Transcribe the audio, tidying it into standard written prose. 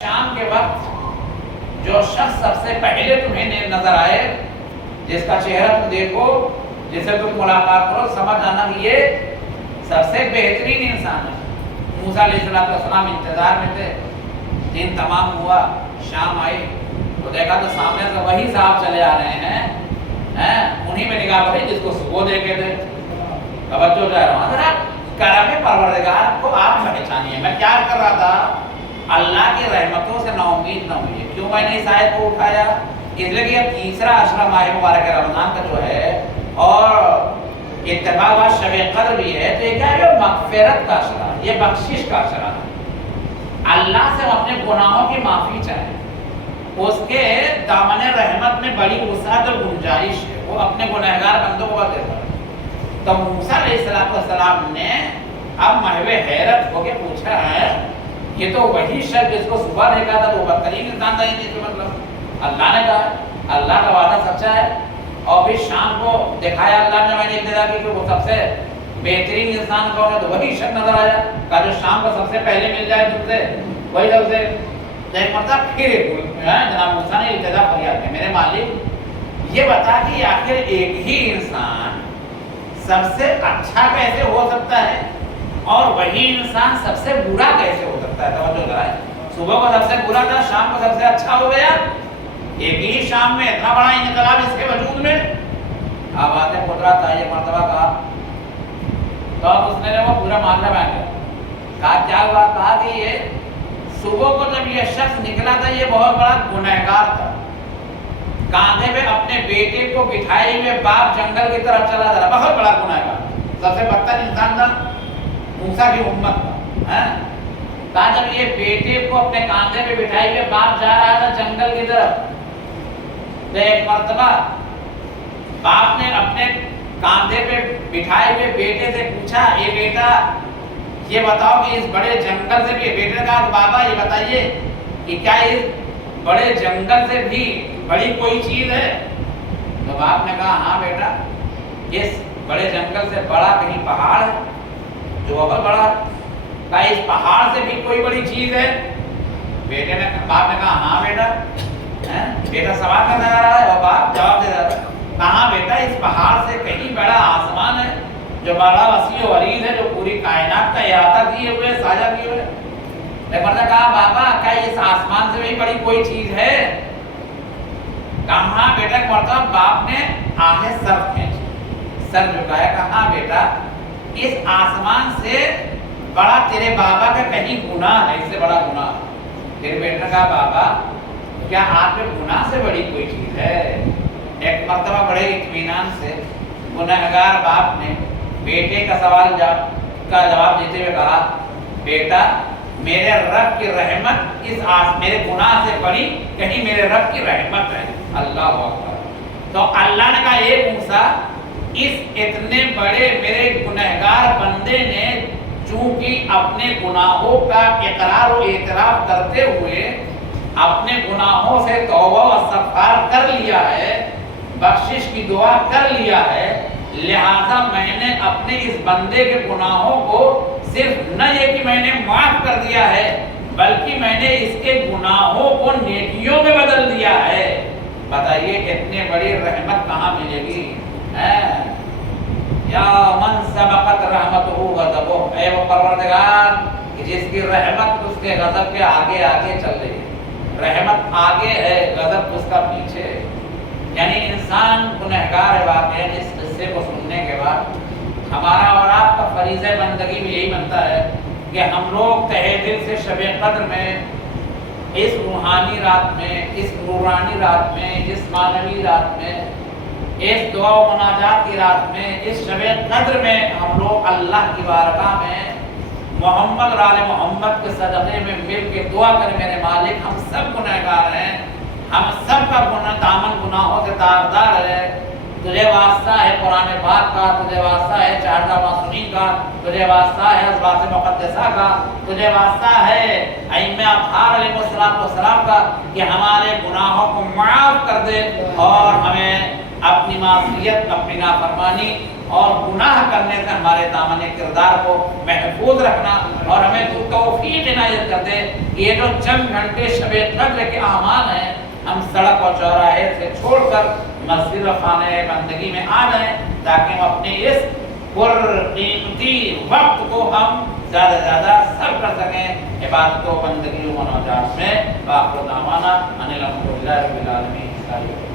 شام کے وقت جو شخص سب سے پہلے تمہیں نظر آئے، جس کا چہرہ تم دیکھو، جسے تم ملاقات کرو، سمجھ آنا کہ یہ سب سے بہترین انسان ہے۔ موسیٰ علیہ السلام انتظار میں تھے، دن تمام ہوا، شام آئی تو دیکھا تو سامنے سے وہی صاحب چلے آ رہے ہیں، انہی میں نگاہ پڑی جس کو صبح دیکھے تھے۔ توجہ جا رہا ہوں ذرا، کرم پروردگار کو آپ پہچانیے۔ میں کیا کر رہا تھا؟ اللہ کی رحمتوں سے نا امید نہ ہوئیے۔ کیوں میں نے اس آیت کو اٹھایا؟ اس لیے کہ اب تیسرا عشرہ ماہ مبارک رمضان کا جو ہے اور اتفاق ہوا شب قدر بھی ہے، تو یہ کیا ہے؟ مغفرت کا عشرہ، یہ بخشش کا عشرہ ہے۔ اللہ سے ہم اپنے گناہوں کی معافی چاہیں، اس کے دامن رحمت میں بڑی وسعت اور گنجائش ہے، وہ اپنے گنہگار بندوں کو دیتا ہے۔ تو موسیٰ علیہ السلام نے اب محو حیرت ہو کے پوچھا ہے، یہ تو وہی شخص جس کو صبح دیکھا تھا تو وہ بدترین انسان تھا، نہیں تو مطلب اللہ نے کہا، اللہ کا وعدہ سچا ہے، اور پھر شام کو دکھایا اللہ نے، میں نے ابتدا کی کہ وہ سب سے بہترین انسان کون ہے، تو وہی شخص نظر آیا، کہا جو شام کو سب سے پہلے مل جائے تم سے وہی سب سے ایک مرتبہ پھر جناب موسیٰ نے ابتدا فریاد کی، میرے مالک یہ بتا کہ آخر ایک ہی انسان سب سے اچھا کیسے ہو سکتا ہے اور وہی انسان سب سے برا کیسے ہو سکتا ہے؟ توجہ کرائیں، صبح کو سب سے برا تھا، شام کو سب سے اچھا ہو گیا، ایک ہی شام میں اتنا بڑا انقلاب اس کے وجود میں۔ اب آتے قدرت آئیے مرتبہ کہا تو اب اس نے وہ پورا معاملہ بیان کیا، کہا کیا ہوا؟ کہا کہ یہ صبح کو جب یہ شخص نکلا تھا یہ بہت بڑا گنہگار تھا، کاندھے میں اپنے بیٹے کو بٹھائے ہوئے باپ جنگل کی طرف چلا جا رہا، بہت بڑا گنہگار، سب سے بدتر انسان تھا موسیٰ کی امت کا۔ کہا جب یہ بیٹے کو اپنے کاندھے پہ بٹھائے ہوئے باپ جا رہا تھا جنگل کی طرف، تو ایک مرتبہ باپ نے اپنے کاندھے پہ بٹھائے ہوئے بیٹے سے پوچھا، اے بیٹا یہ بتاؤ کہ اس بڑے جنگل سے بھی، بیٹے نے کہا بابا یہ بتائیے کہ کیا اس بڑے جنگل سے بھی بڑی کوئی چیز ہے؟ تو باپ نے کہا ہاں بیٹا، اس بڑے جنگل سے بڑا کہیں پہاڑ ہے جو بہت بڑا ہے۔ کہا اس پہاڑ سے بھی کوئی بڑی چیز ہے؟ بیٹے نے باپ نے کہا ہاں بیٹا، بیٹا سوال کرنے آ رہا ہے اور باپ جواب دے رہا ہے، کہاں بیٹا اس پہاڑ سے کہیں بڑا آسمان ہے جو بڑا وسیع و عریض ہے، جو پوری کائنات کا احاطہ کیے ہوئے، سایہ کیے ہوئے۔ لیکن نے کہا بابا کیا اس آسمان سے بھی بڑی کوئی چیز ہے؟ کہاں بیٹا؟ ایک مرتبہ باپ نے آنکھیں سر کھینچی، سر جھکایا، کہا بیٹا اس آسمان سے بڑا تیرے بابا کا کہیں گناہ ہے، اس سے بڑا گناہ؟ تیرے بیٹے نے کہا بابا کیا آپ کے گناہ سے بڑی کوئی چیز ہے؟ ایک مرتبہ بڑے اطمینان سے گنہگار باپ نے بیٹے کا سوال کا جواب دیتے ہوئے کہا، بیٹا میرے رب کی رحمت اس میرے گناہ سے بڑی کہیں میرے رب کی رحمت ہے۔ اللہ اکبر۔ تو اللہ نے کہا اے موسیٰ، اس اتنے بڑے میرے گنہگار بندے نے چونکہ اپنے گناہوں کا اقرار و اعتراف کرتے ہوئے اپنے گناہوں سے توبہ و استغفار کر لیا ہے، بخشش کی دعا کر لیا ہے، لہذا میں نے اپنے اس بندے کے گناہوں کو صرف نہ یہ کہ میں نے معاف کر دیا ہے بلکہ میں نے اس کے گناہوں کو نیکیوں میں بدل دیا ہے۔ بتائیے اتنی بڑی رحمت کہاں ملے گی؟ یا من سبقت رحمتہ غضبہ، اے وہ پروردگار جس کی رحمت اس کے غضب کے آگے آگے چل رہی ہے، رحمت آگے ہے غضب اس کا پیچھے۔ یعنی انسان گنہگار ہے واقعی۔ اس قصے کو سننے کے بعد ہمارا اور آپ کا فریضہ بندگی بھی یہی بنتا ہے کہ ہم لوگ تہہ دل سے شب قدر میں، اس روحانی رات میں، اس نورانی رات میں، اس معنوی رات میں، اس دعا و مناجات کی رات میں، اس شب قدر میں ہم لوگ اللہ کی بارگاہ میں محمد اور آل محمد کے صدقے میں مل کے دعا کریں، میرے مالک ہم سب گنہگار ہیں، ہم سب کا دامن گناہوں سے داغدار ہے، تجھے واسطہ ہے قرآن پاک کا، تجھے واسطہ ہے چارہ معصومین کا، تجھے واسطہ ہے ازواج مقدسہ کا، تجھے واسطہ ہے ائمہ اطہار علیہ السلام کا کہ ہمارے گناہوں کو معاف کر دے اور ہمیں اپنی معصیت، اپنی نافرمانی اور گناہ کرنے سے ہمارے دامن کردار کو محفوظ رکھنا، اور ہمیں تو توفیق عنایت کر دے کہ یہ جو چند گھنٹے شب قدر کے اعمال ہیں ہم سڑک اور چوراہے سے چھوڑ کر مسجد و خانہ بندگی میں آ جائیں، تاکہ ہم اپنے اس پر قیمتی وقت کو ہم زیادہ سے زیادہ صرف کر سکیں عبادت و بندگی و مناجات میں۔ وآخر دعوانا ان الحمد للہ رب العالمین۔